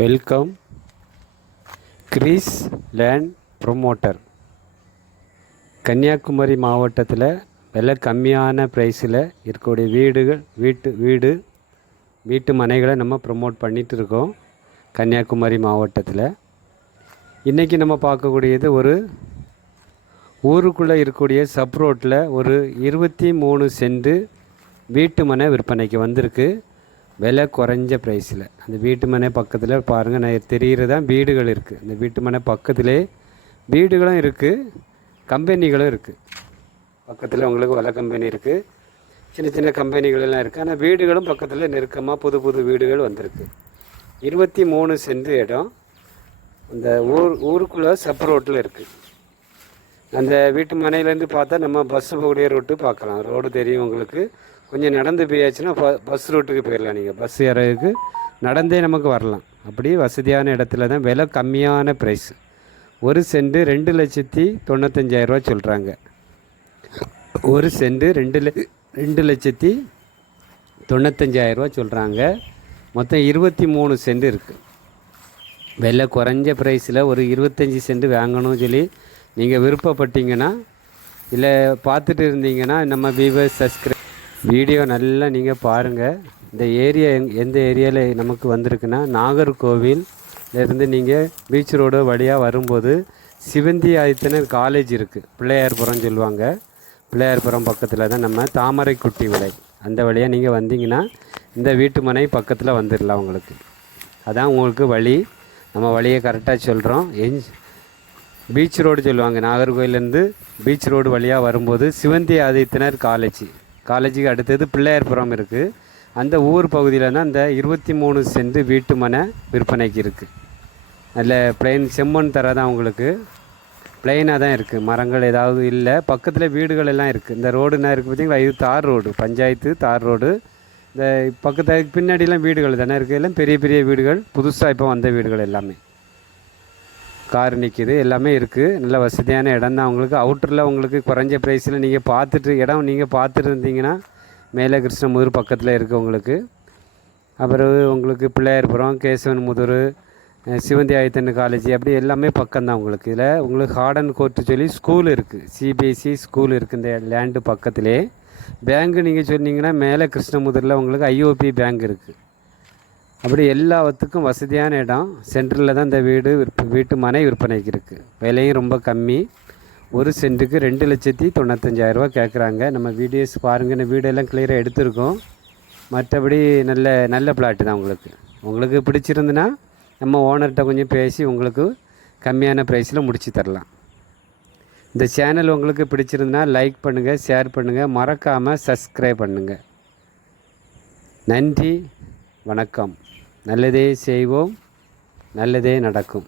Welcome Grace land promoter. Kanyakumari மாவட்டத்தில் விலை கம்மியான ப்ரைஸில் இருக்கக்கூடிய வீட்டு மனைகளை நம்ம ப்ரொமோட் பண்ணிகிட்டு இருக்கோம் கன்னியாகுமரி மாவட்டத்தில். இன்றைக்கி நம்ம பார்க்கக்கூடியது ஒரு ஊருக்குள்ளே இருக்கக்கூடிய சப் ரோட்டில் ஒரு 23 சென்ட் வீட்டு மனை விற்பனைக்கு வந்திருக்கு. விலை குறைஞ்ச ப்ரைஸில் அந்த வீட்டு மனை பக்கத்தில் பாருங்கள், நான் தெரிகிறதான் வீடுகள் இருக்குது. அந்த வீட்டு மனை பக்கத்திலே வீடுகளும் இருக்குது, கம்பெனிகளும் இருக்குது. பக்கத்தில் உங்களுக்கு வலை கம்பெனி இருக்குது, சின்ன சின்ன கம்பெனிகளெல்லாம் இருக்குது. ஆனால் வீடுகளும் பக்கத்தில் நெருக்கமாக புது வீடுகள் வந்திருக்கு. 23 சென்ட் இடம் அந்த ஊருக்குள்ளே சப் ரோட்டில் இருக்குது. அந்த வீட்டு மனையிலேருந்து பார்த்தா நம்ம பஸ் போகக்கூடிய ரோட்டு பார்க்கலாம். ரோடு தெரியும் உங்களுக்கு. கொஞ்சம் நடந்து போயாச்சுன்னா பஸ் ரூட்டுக்கு போயிடலாம். நீங்கள் பஸ் ஏறதுக்கு நடந்தே நமக்கு வரலாம். அப்படி வசதியான இடத்துல தான் விலை கம்மியான ப்ரைஸ். ஒரு சென்ட் 2,95,000 சொல்கிறாங்க. ஒரு சென்ட் 2,95,000 சொல்கிறாங்க. மொத்தம் 23 சென்ட் இருக்குது. விலை குறைஞ்ச ப்ரைஸில் ஒரு 25 சென்ட் வாங்கணும்னு சொல்லி நீங்கள் விருப்பப்பட்டீங்கன்னா, இல்லை பார்த்துட்டு இருந்தீங்கன்னா, நம்ம வியூவர்ஸ் சப்ஸ்கிரைப் வீடியோ நல்லா நீங்கள் பாருங்கள். இந்த ஏரியா எந்த ஏரியாவில் நமக்கு வந்திருக்குன்னா, நாகர்கோவிலிருந்து நீங்கள் பீச் ரோடு வழியாக வரும்போது சிவந்தி ஆதித்தனர் காலேஜ் இருக்குது, பிள்ளையார்புரம் சொல்லுவாங்க. பிள்ளையார்புரம் பக்கத்தில் தான் நம்ம தாமரைக்குட்டி விலை. அந்த வழியாக நீங்கள் வந்தீங்கன்னா இந்த வீட்டு மனை பக்கத்தில் வந்துடலாம். உங்களுக்கு அதான் உங்களுக்கு வழி. நம்ம வழியை கரெக்டாக சொல்கிறோம். பீச் ரோடு சொல்லுவாங்க. நாகர்கோவிலேருந்து பீச் ரோடு வழியாக வரும்போது சிவந்தி ஆதித்தனர் காலேஜுக்கு அடுத்தது பிள்ளையார்புரம் இருக்குது. அந்த ஊர் பகுதியில் தான் இந்த 23 சென்ட் வீட்டு மனை விற்பனைக்கு இருக்குது. நல்ல பிளெயின் செம்மண் தர தான் உங்களுக்கு, பிளெயினாக தான் இருக்குது. மரங்கள் ஏதாவது இல்லை. பக்கத்தில் வீடுகள் எல்லாம் இருக்குது. இந்த ரோடு என்ன இருக்குது பார்த்திங்களா, இது தார் ரோடு, பஞ்சாயத்து தார் ரோடு. இந்த பக்கத்துக்கு பின்னாடிலாம் வீடுகள் தானே இருக்குது. எல்லாம் பெரிய பெரிய வீடுகள், புதுசாக இப்போ வந்த வீடுகள் எல்லாமே. கார் நிற்கிது, எல்லாமே இருக்குது. நல்ல வசதியான இடம் தான் உங்களுக்கு. அவுட்டரில் உங்களுக்கு குறைஞ்ச ப்ரைஸில் நீங்கள் பார்த்துட்டு இருந்தீங்கன்னா மேலே கிருஷ்ணமுதூர் பக்கத்தில் இருக்குது உங்களுக்கு. அப்புறம் உங்களுக்கு பிள்ளையார்புரம், கேசவன்முதூர், சிவந்தி ஆதித்தன் காலேஜ், அப்படி எல்லாமே பக்கம்தான் உங்களுக்கு. இதில் உங்களுக்கு ஹார்டன் கோர்ட்டு சொல்லி ஸ்கூல் இருக்குது, சிபிஎஸ்சி ஸ்கூல் இருக்குது இந்த லேண்டு பக்கத்திலே. பேங்கு நீங்கள் சொன்னீங்கன்னா மேலே கிருஷ்ணமுதூரில் உங்களுக்கு ஐஓபி பேங்க் இருக்குது. அப்படி எல்லாத்துக்கும் வசதியான இடம். சென்ட்ரலில் தான் இந்த வீட்டு மனை விற்பனைக்கு இருக்குது. விலையும் ரொம்ப கம்மி. ஒரு சென்ட்டுக்கு 2,95,000 கேட்குறாங்க. நம்ம வீடியோஸ் பாருங்கள், இந்த வீடியோலாம் கிளியராக எடுத்திருக்கோம். மற்றபடி நல்ல பிளாட்டு தான் உங்களுக்கு பிடிச்சிருந்துன்னா நம்ம ஓனர்கிட்ட கொஞ்சம் பேசி உங்களுக்கு கம்மியான ப்ரைஸில் முடித்து தரலாம். இந்த சேனல் உங்களுக்கு பிடிச்சிருந்துன்னா லைக் பண்ணுங்கள், ஷேர் பண்ணுங்கள், மறக்காமல் சப்ஸ்கிரைப் பண்ணுங்கள். நன்றி, வணக்கம். நல்லதே செய்வோம், நல்லதே நடக்கும்.